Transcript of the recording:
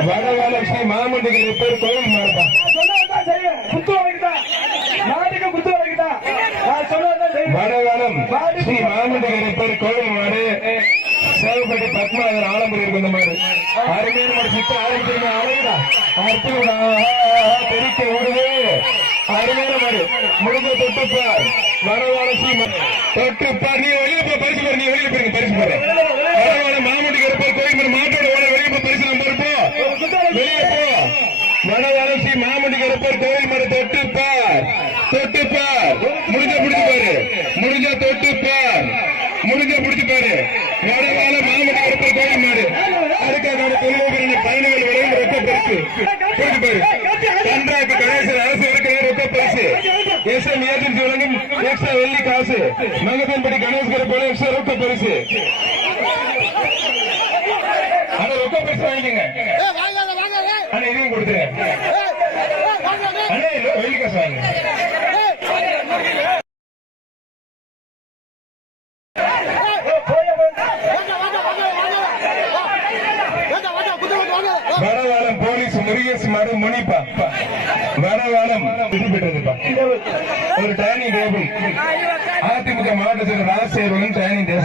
ஸ்ரீ மாமண்டிகரை பேர் கோயில் செய்வேன். வடவாளம் ஸ்ரீ மாமண்டிகரை பேர் கோயில் மாடு சேவப்பட்டி பத்மநாதன் ஆலம்புரி இருக்கு இந்த மாதிரி அருமையான மாடு சுத்த ஆரம்பிச்சிருங்க அழகுடா. அற்புதம்டா பெருக்க ஓடுது அருமையான மாடு முடிஞ்ச தொட்டுப்பார் வடவாளம் ஸ்ரீ மா- தொட்டுப்பார் நீ வெளியில போ பரிசு பாரு. நீ வெளியில போயிருங்க பரிசு பாரு வடவாளம் ஸ்ரீ மாமண்டிகரை பேர் கோயில் மாடு தொட்டுப்பார். தொட்டுப்பார். முடிஞ்ச பிடிச்சு பாரு முடிஞ்ச தொட்டுப்பார். முடிஞ்ச பிடிச்சு பாரு வடவாள மாமண்டி இருப்பர் கோயில் மாடு அதுக்காக தொழில் பயணிகள் விளையும் ரொக்க பரிசு. புரிஞ்சு பாரு சந்திராக்கு கணேசன் அரசு இருக்கிற ரொக்க பரிசு. எஸ் எம் ஏஜென்சி வழங்கும் எக்ஸ்ட்ரா வெள்ளி காசு. மங்கதன்படி கணேசன் போல எக்ஸ்ட்ரா ரொக்க பரிசு. ஆனா ரொக்க பரிசு வாங்கிக்கங்க. ஆனா இதையும் கொடுத்துருங்க அண்ணா போலீஸ் முருகேஷ் மாடு முனிப்பா. வடவாளம் பெற்றதுப்பா ஒரு டைனிங் டேபிள் அதிமுக மாவட்டத்தில் ராஜசேவகன் டைனிங் டேபிள்